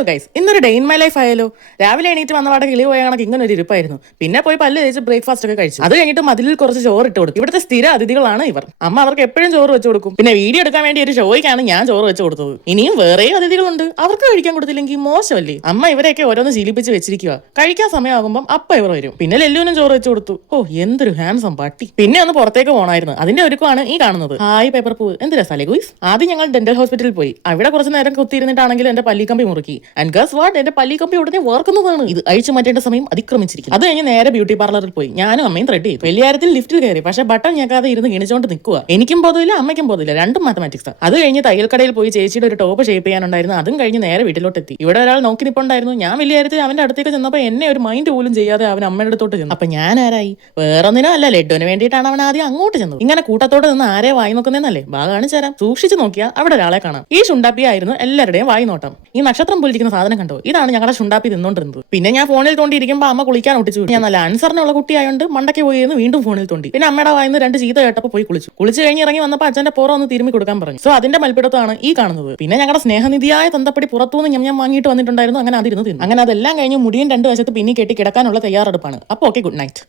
Hello guys, ഇന്നൊരു day in my life ആയാലോ. രാവിലെ എണീറ്റ് വന്നപാടെ കിളി പോയ കണക്ക് ഇങ്ങനെ ഒരു ഇരിപ്പായിരുന്നു. പിന്നെ പോയി പല്ല് തേച്ച് ബ്രേക്ക്ഫാസ്റ്റ് ഒക്കെ കഴിച്ചു. അത് കഴിഞ്ഞിട്ട് മതിലിൽ കുറച്ച് ചോറ് ഇട്ട് കൊടുത്തു. ഇവിടുത്തെ സ്ഥിര അതിഥികളാണ് ഇവർ. അമ്മ അവർക്ക് എപ്പോഴും ചോറ് വെച്ച് കൊടുക്കും. പിന്നെ വീഡിയോ എടുക്കാൻ വേണ്ടി ഒരു ഷോയ്ക്കാണ് ഞാൻ ചോറ് വെച്ച് കൊടുത്തത്. ഇനിയും വേറെയും അതിഥികളുണ്ട്, അവർക്ക് കഴിക്കാൻ കൊടുത്തില്ലെങ്കിൽ മോശമല്ലേ. അമ്മ ഇവരെയൊക്കെ ഓരോന്ന് ശീലിപ്പിച്ച് വെച്ചിരിക്കുക. കഴിക്കാൻ സമയമാകുമ്പോൾ അപ്പ ഇവർ വരും. പിന്നെ ലെല്ലുവിനും ചോറ് വെച്ച് കൊടുത്തു. ഓ, എന്തൊരു ഹാൻസം പട്ടി. പിന്നെ ഒന്ന് പുറത്തേക്ക് പോകണമായിരുന്നു. അതിന്റെ ഒരുക്കമാണ് ഈ കാണുന്നത്. ഹായ് പേപ്പർ പൂവ്, എന്ത് രസാലേ ഗുയ്സ്. ആദ്യം ഞങ്ങൾ ഡെന്റൽ ഹോസ്പിറ്റലിൽ പോയി. അവിടെ കുറച്ച് നേരം കുത്തിയിരുന്നിട്ടാണെങ്കിൽ എന്റെ പല്ലിക്കമ്പി മുറുക്കി. ആൻഡ് ഗസ് വാട്ട്, എന്റെ പല്ലിക്കമ്പി ഉടനെ വർക്കുന്നതാണ്. ഇത് അഴിച്ചു മാറ്റേണ്ട സമയം അതിക്രമിച്ചിരിക്കും. അത് കഴിഞ്ഞ് നേരെ ബ്യൂട്ടി പാർലറിൽ പോയി. ഞാനും അമ്മയും ത്രെഡ് ചെയ്തു. വലിയ കാര്യത്തിൽ ലിഫ്റ്റിൽ കയറി, പക്ഷേ ബട്ടൺ ഞെക്കാതെ ഇരുന്ന് ഗണിച്ചുകൊണ്ട് നിൽക്കുക. എനിക്കും ബോധമില്ല, അമ്മയ്ക്കും ബോധമില്ല, രണ്ടും മാത്തമാറ്റിക്സ്. അത് കഴിഞ്ഞ് തയ്യൽക്കടയിൽ പോയി ചേച്ചിയുടെ ഒരു ടോപ്പ് ഷേപ്പ് ചെയ്യാനുണ്ടായിരുന്നു. അതും കഴിഞ്ഞ് നേരെ വീട്ടിലോട്ട് എത്തി. ഇവിടെ ഒരാൾ നോക്കി നിപ്പുണ്ടായിരുന്നു. ഞാൻ വലിയ കാര്യത്തിൽ അവന്റെ അടുത്തേക്ക് ചെന്നപ്പോൾ എന്നെ ഒരു മൈൻഡ് പോലും ചെയ്യാതെ അവൻ അമ്മയുടെ അടുത്തോട്ട് ചെന്നു. അപ്പൊ ഞാൻ ആരായി? വേറൊന്നിനോ അല്ല, ലഡുവിന് വേണ്ടിയിട്ടാണ് അവൻ ആദ്യം അങ്ങോട്ട് ചെന്നത്. ഇങ്ങനെ കൂട്ടത്തോടെ നിന്ന് ആരെ വായി നോക്കുന്നതെന്നല്ലേ? കാണിച്ചു തരാം, സൂക്ഷിച്ചു നോക്കിയാൽ അവിടെ ഒരാളെ കാണാം. ഈ ശുണ്ടാപ്പിയായിരുന്നു എല്ലാവരുടെയും വായി നോട്ടം. ഈ നക്ഷത്രം പോലിരിക്കുന്ന സാധനം കണ്ടോ? ഇതാണ് ഞങ്ങളുടെ ശുണ്ടാപ്പി തിന്നോണ്ടിരുന്നത്. പിന്നെ ഞാൻ ഫോണിൽ തോണ്ടിയിരിക്കുമ്പോൾ അമ്മ കുളിക്കാൻ ഒട്ടിച്ചു. ഞാൻ നല്ല ആൻസറിനുള്ള കുട്ടിയായോണ്ട് മണ്ടയ്ക്ക് പോയി വീണ്ടും ഫോണിൽ തോണ്ടി. പിന്നെ അമ്മയുടെ വായിന്ന് രണ്ട് ചീത്ത കേട്ടപ്പോൾ പോയി കുളിച്ചു കഴിഞ്ഞ് ഇറങ്ങി വന്നപ്പോൾ അച്ഛന്റെ പുറം ഒന്ന് തിരുമ്മി കൊടുക്കാൻ പറഞ്ഞു. സോ അതിന്റെ മൽപ്പിടത്താണ് ഈ കാണുന്നത്. പിന്നെ ഞങ്ങളുടെ സ്നേഹനിധിയായ തന്തപ്പടി പുറത്തുനിന്ന് ഞാൻ വാങ്ങിയിട്ട് വന്നിട്ടുണ്ടായിരുന്നു. അങ്ങനെ അതിരുന്ന് തിന്നു. അങ്ങനെ അതെല്ലാം കഴിഞ്ഞ് മുടിയും രണ്ട് വശത്ത് പിന്നി കെട്ടി കിടക്കാനുള്ള തയ്യാറെടുപ്പാണ്. അപ്പോൾ ഓക്കെ, ഗുഡ് നൈറ്റ്.